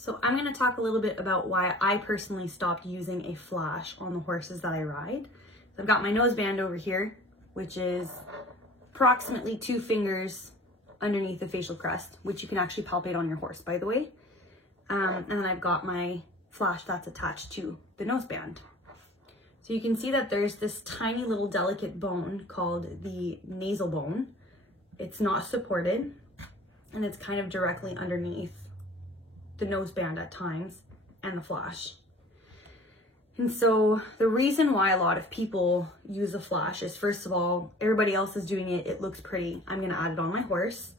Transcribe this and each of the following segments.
So I'm going to talk a little bit about why I personally stopped using a flash on the horses that I ride. So I've got my nose band over here, which is approximately 2 fingers underneath the facial crest, which you can actually palpate on your horse, by the way. And then I've got my flash that's attached to the nose band. So you can see that there's this tiny little delicate bone called the nasal bone. It's not supported, and it's kind of directly underneath the nose band at times and the flash. And so the reason why a lot of people use a flash is, first of all, everybody else is doing it, it looks pretty, I'm gonna add it on my horse.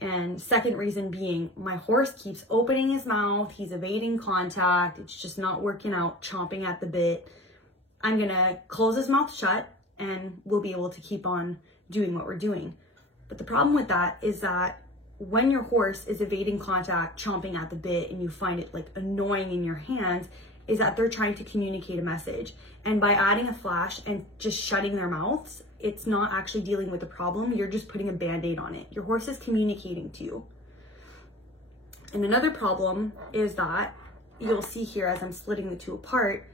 And second reason being, my horse keeps opening his mouth, he's evading contact, it's just not working out, chomping at the bit. I'm gonna close his mouth shut and we'll be able to keep on doing what we're doing. But the problem with that is that when your horse is evading contact, chomping at the bit, and you find it like annoying in your hands, is that they're trying to communicate a message. And by adding a flash and just shutting their mouths, it's not actually dealing with the problem. You're just putting a band-aid on it. Your horse is communicating to you. And another problem is that you'll see here as I'm splitting the two apart,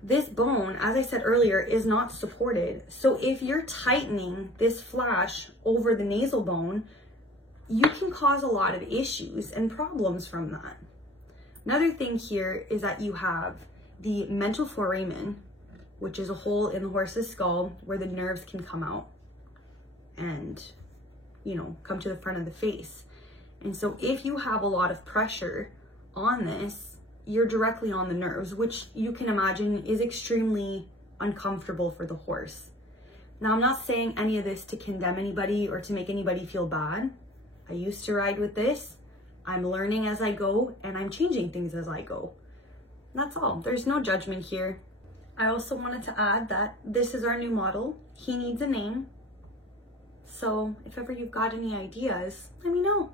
this bone, as I said earlier, is not supported. So if you're tightening this flash over the nasal bone, you can cause a lot of issues and problems from that. Another thing here is that you have the mental foramen, which is a hole in the horse's skull where the nerves can come out and, you know, come to the front of the face. And so if you have a lot of pressure on this, you're directly on the nerves, which you can imagine is extremely uncomfortable for the horse. Now, I'm not saying any of this to condemn anybody or to make anybody feel bad. I used to ride with this. I'm learning as I go, and I'm changing things as I go. That's all. There's no judgment here. I also wanted to add that this is our new model. He needs a name. So if ever you've got any ideas, let me know.